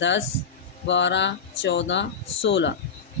10, 12, 14, 16।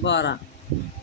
12।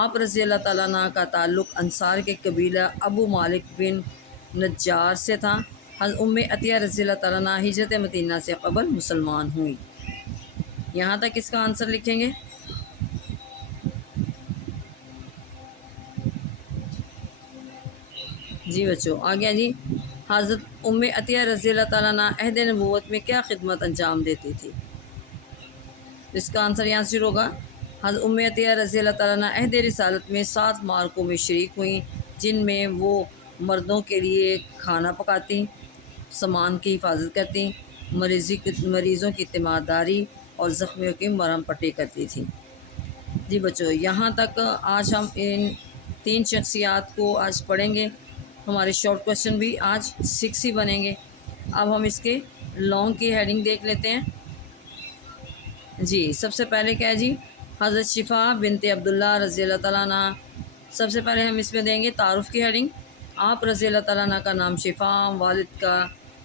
آپ رضی اللہ تعالیٰ عنہ کا تعلق انصار کے قبیلہ ابو مالک بن نجار سے تھا۔ حضرت ام عطیہ رضی اللہ تعالیٰ عنہ ہجرت مدینہ سے قبل مسلمان ہوئی۔ یہاں تک اس کا آنسر لکھیں گے۔ جی بچوں آ گیا جی۔ حضرت ام عطیہ رضی اللہ تعالیٰ عنہ عہد نبوت میں کیا خدمت انجام دیتی تھی؟ اس کا آنسر یہاں سے ہوگا۔ حضرت ام عطیہ رضی اللہ تعالیٰ عنہ عہد رسالت میں 7 معرکوں میں شریک ہوئیں، جن میں وہ مردوں کے لیے کھانا پکاتی، سامان کی حفاظت کرتی، مریضوں کی تیمارداری اور زخمیوں کی مرہم پٹی کرتی تھیں۔ جی بچوں یہاں تک آج ہم ان 3 شخصیات کو آج پڑھیں گے۔ ہمارے شارٹ کوشچن بھی آج 6 ہی بنیں گے۔ اب ہم اس کے لانگ کی ہیڈنگ دیکھ لیتے ہیں۔ جی سب سے پہلے کیا ہے جی؟ حضرت شفا بنت عبداللہ رضی اللہ تعالیٰ عنہ۔ سب سے پہلے ہم اس میں دیں گے تعارف کی ہیڈنگ۔ آپ رضی اللہ تعالیٰ عنہ کا نام شفا، والد کا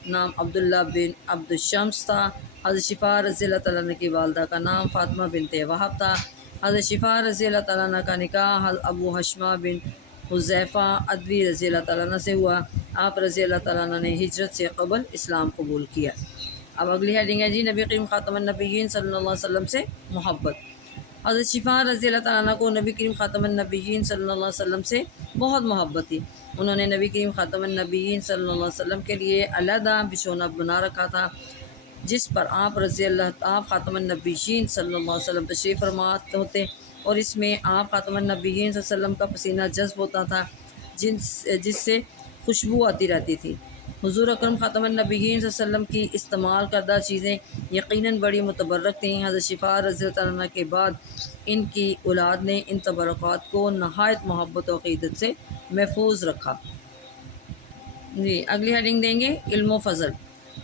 نام عبداللہ بن عبد الشمس تھا۔ حضرت شفا رضی اللہ تعالیٰ عنہ کی والدہ کا نام فاطمہ بنت وہب تھا۔ حضرت شفا رضی اللہ تعالیٰ عنہ کا نکاح حضرت ابو حشمہ بن حذیفہ ادوی رضی اللہ تعالیٰ عنہ سے ہوا۔ آپ رضی اللہ تعالیٰ عنہ نے ہجرت سے قبل اسلام قبول کیا۔ اب اگلی ہیڈنگ ہے جی نبی کریم خاتم النبیین صلی اللہ علیہ وسلم سے محبت۔ حضرت شفا رضی اللہ تعالیٰ عنہ کو نبی کریم خاتم النبیین صلی اللہ علیہ وسلم سے بہت محبت تھی۔ انہوں نے نبی کریم خاتم النبیین صلی اللہ علیہ وسلم کے لیے علیحدہ بچھونا بنا رکھا تھا، جس پر آپ خاتم النبیین صلی اللہ علیہ وسلم تشریف فرما ہوتے، اور اس میں آپ خاتم النبیین صلی اللہ علیہ وسلم کا پسینہ جذب ہوتا تھا، جس سے خوشبو آتی رہتی تھی۔ حضور اکرم خاتم النبیین صلی اللہ علیہ وسلم کی استعمال کردہ چیزیں یقیناً بڑی متبرک تھیں۔ حضرت شفا رضی اللہ عنہ کے بعد ان کی اولاد نے ان تبرکات کو نہایت محبت و عقیدت سے محفوظ رکھا۔ جی اگلی ہیڈنگ دیں گے علم و فضل۔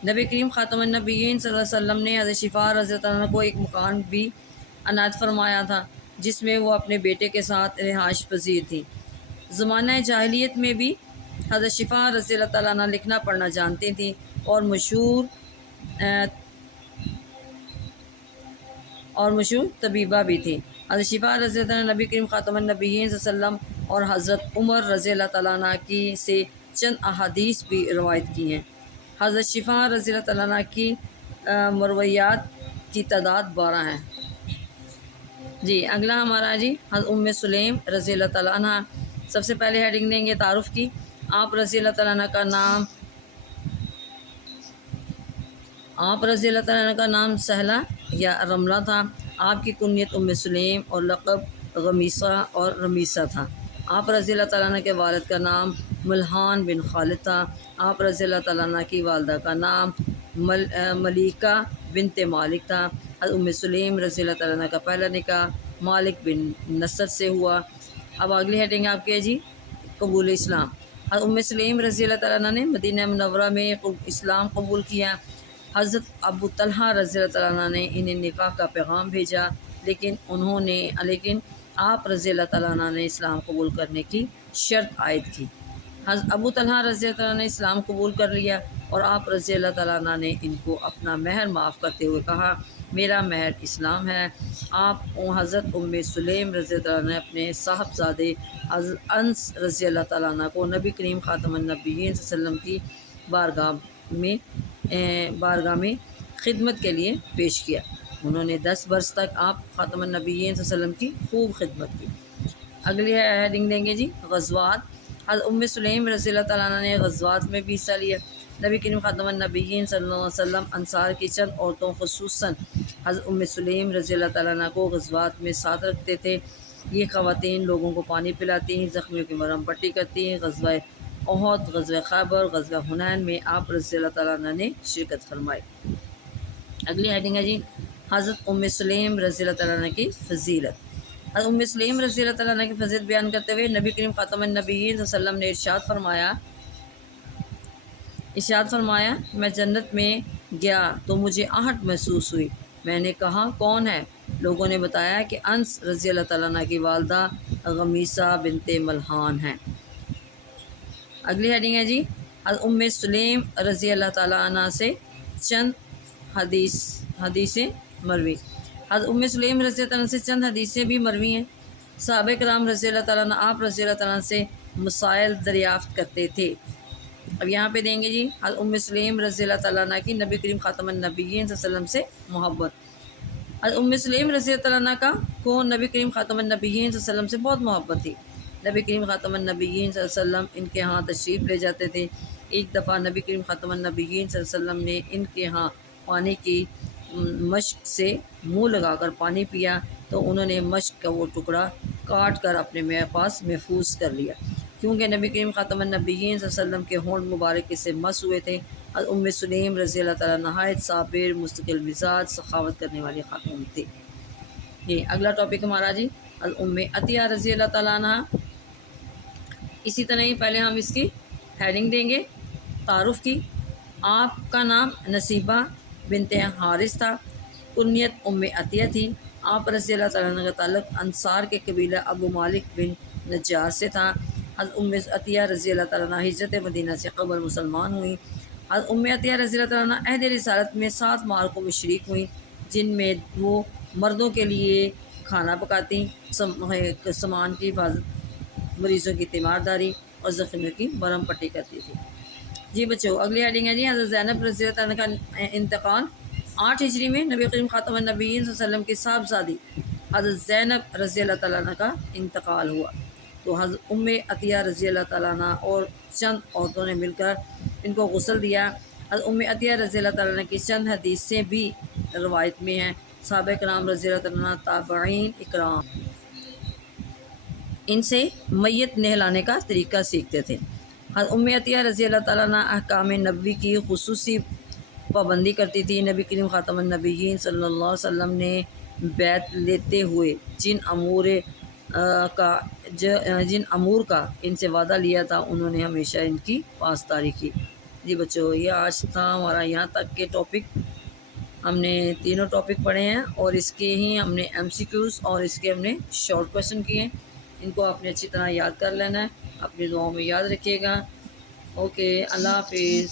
نبی کریم خاتم النبیین صلی اللہ علیہ وسلم نے حضرت شفا رضی اللہ عنہ کو ایک مکان بھی عنایت فرمایا تھا، جس میں وہ اپنے بیٹے کے ساتھ رہائش پذیر تھیں۔ زمانہ جاہلیت میں بھی حضرت شفا رضی اللہ تعالیٰ عنہ لکھنا پڑھنا جانتی تھیں اور مشہور طبیبہ بھی تھیں۔ حضرت شفا رضی اللہ عنہ نبی کریم خاتم النبیین صلی اللہ علیہ وسلم اور حضرت عمر رضی اللہ تعالیٰ عنہ کی سے چند احادیث بھی روایت کی ہیں۔ حضرت شفا رضی اللہ تعالیٰ عنہ کی مرویات کی تعداد 12 ہے۔ جی اگلا ہمارا جی حضرت ام سلیم رضی اللہ تعالیٰ عنہ۔ سب سے پہلے ہیڈنگ دیں گے تعارف کی۔ آپ رضی اللہ تعالیٰ عنہ کا نام سہلہ یا رملہ تھا۔ آپ کی کنیت ام سلیم اور لقب غمیسہ اور رمیسہ تھا۔ آپ رضی اللہ تعالیٰ عنہ کے والد کا نام ملحان بن خالد تھا۔ آپ رضی اللہ تعالیٰ عنہ کی والدہ کا نام ملیکہ بنت مالک تھا۔ حضرت ام سلیم رضی اللہ تعالیٰ عنہ کا پہلا نکاح مالک بن نصر سے ہوا۔ اب اگلی ہیڈنگ آپ کے جی قبول اسلام۔ حضرت ام سلیم رضی اللہ تعالیٰ عنہ نے مدینہ منورہ میں اسلام قبول کیا۔ حضرت ابو طلحہ رضی اللہ تعالیٰ عنہ نے انہیں نکاح کا پیغام بھیجا، لیکن آپ رضی اللہ تعالیٰ عنہ نے اسلام قبول کرنے کی شرط عائد کی۔ حضرت ابو طلحہ رضی اللہ تعالیٰ عنہ نے اسلام قبول کر لیا اور آپ رضی اللہ تعالیٰ عنہ نے ان کو اپنا مہر معاف کرتے ہوئے کہا، میرا مہر اسلام ہے۔ آپ حضرت ام سلیم رضی اللہ تعالیٰ عنہ نے اپنے صاحبزادے حضرت انس رضی اللہ تعالیٰ عنہ کو نبی کریم خاتم النبیین صلی اللہ علیہ وسلم کی بارگاہ میں خدمت کے لیے پیش کیا۔ انہوں نے 10 برس تک آپ خاتم النبیین صلی اللہ علیہ وسلم کی خوب خدمت کی۔ اگلی ہیڈنگ دیں گے جی غزوات۔ حضرت ام سلیم رضی اللہ تعالیٰ عنہ نے غزوات میں بھی حصہ لیا۔ نبی کریم خاتم النبیین صلی اللہ علیہ وسلم انصار کی چند عورتوں خصوصاً حضرت ام سلیم رضی اللہ تعالیٰ عنہ کو غزوات میں ساتھ رکھتے تھے۔ یہ خواتین لوگوں کو پانی پلاتی ہیں، زخمیوں کی مرہم پٹی کرتی ہیں۔ غزوہ احد، غزوہ خیبر، غزوہ حنین میں آپ رضی اللہ تعالیٰ عنہ نے شرکت فرمائی۔ اگلی ہیڈنگ ہے جی حضرت ام سلیم رضی اللہ تعالیٰ عنہ کی فضیلت۔ حضرت ام سلیم رضی اللہ تعالیٰ عنہ کی فضیلت بیان کرتے ہوئے نبی کریم خاتم النبیین صلی اللہ علیہ وسلم نے ارشاد فرمایا میں جنت میں گیا تو مجھے آہٹ محسوس ہوئی۔ میں نے کہا کون ہے؟ لوگوں نے بتایا کہ انس رضی اللہ تعالیٰ عنہ کی والدہ غمیسہ بنت ملحان ہیں۔ اگلی ہیڈنگ ہے جی حضرت ام سلیم رضی اللہ تعالیٰ عنہ سے چند حدیثیں مروی۔ حضرت ام سلیم رضی اللہ عنہ سے چند حدیثیں بھی مروی ہیں۔ صحابہ کرام رضی اللہ تعالیٰ عنہ آپ رضی اللہ تعالیٰ عنہ سے مسائل دریافت کرتے تھے۔ اب یہاں پہ دیں گے جی ام سلیم رضی اللہ تعالیٰ عنہ کی نبی کریم خاتم النبیین صلی اللہ علیہ وسلم سے محبت۔ ام سلیم رضی اللہ تعالیٰ عنہ کا کون نبی کریم خاتم النبیین صلی اللہ علیہ وسلم سے بہت محبت تھی۔ نبی کریم خاتم النبیین صلی اللہ علیہ وسلم ان کے ہاں تشریف لے جاتے تھے۔ ایک دفعہ نبی کریم خاتم النبیین صلی اللہ علیہ وسلم نے ان کے ہاں پانی کی مشک سے منہ لگا کر پانی پیا تو انہوں نے مشک کا وہ ٹکڑا کاٹ کر اپنے پاس محفوظ کر لیا، کیونکہ نبی کریم خاتم النبیین صلی اللہ علیہ وسلم کے ہونٹ مبارک سے مس ہوئے تھے۔ ام سلیم رضی اللہ تعالیٰ نہایت صابر، مستقل مزاج، سخاوت کرنے والی خاتون تھی۔ یہ اگلا ٹاپک ہمارا جی ام عطیہ رضی اللہ تعالیٰ عنہ۔ اسی طرح ہی پہلے ہم اس کی ہیڈنگ دیں گے تعارف کی۔ آپ کا نام نصیبہ بنت حارث تھا، کنیت ام عطیہ تھی۔ آپ رضی اللہ تعالیٰ عنہ کا تعلق انصار کے قبیلہ ابو مالک بن نجار سے تھا۔ حضرت ام عطیہ رضی اللہ تعالیٰ عنہ ہجرت مدینہ سے قبل مسلمان ہوئیں۔ حضرت ام عطیہ رضی اللہ تعالیٰ عنہ عہد رسالت میں 7 معرکوں میں شریک ہوئیں، جن میں وہ مردوں کے لیے کھانا پکاتی، سامان کی حفاظت، مریضوں کی تیمارداری اور زخمیوں کی برہم پٹی کرتی تھی۔ جی بچوں اگلی ہیڈنگ ہے جی حضرت زینب رضی اللہ تعالیٰ عنہ کا انتقال۔ 8 ہجری میں نبی کریم خاتم النبیین صلی اللہ علیہ وسلم کی صاحبزادی حضرت زینب رضی اللہ تعالیٰ عنہ کا انتقال ہوا، تو حضرت ام عطیہ رضی اللہ تعالیٰ عنہ اور چند عورتوں نے مل کر ان کو غسل دیا۔ حضرت ام عطیہ رضی اللہ تعالیٰ عنہ کی چند حدیثیں بھی روایت میں ہیں۔ صحابہ کرام رضی اللہ تعالیٰ عنہ، تابعین اکرام ان سے میت نہلانے کا طریقہ سیکھتے تھے۔ حضرت ام عطیہ رضی اللہ تعالیٰ عنہ احکام نبوی کی خصوصی پابندی کرتی تھی۔ نبی کریم خاتم النبیین صلی اللہ علیہ وسلم نے بیعت لیتے ہوئے جن امور کا ان سے وعدہ لیا تھا، انہوں نے ہمیشہ ان کی پاسداری کی۔ جی بچوں یہ آج تھا ہمارا یہاں تک کے ٹاپک، ہم نے تینوں ٹاپک پڑھے ہیں اور اس کے ہی ہم نے MCQs اور اس کے ہم نے شارٹ کویشچن کیے۔ ان کو آپ نے اچھی طرح یاد کر لینا ہے، اپنی دعاؤں میں یاد رکھیے گا۔ اوکے، اللہ حافظ۔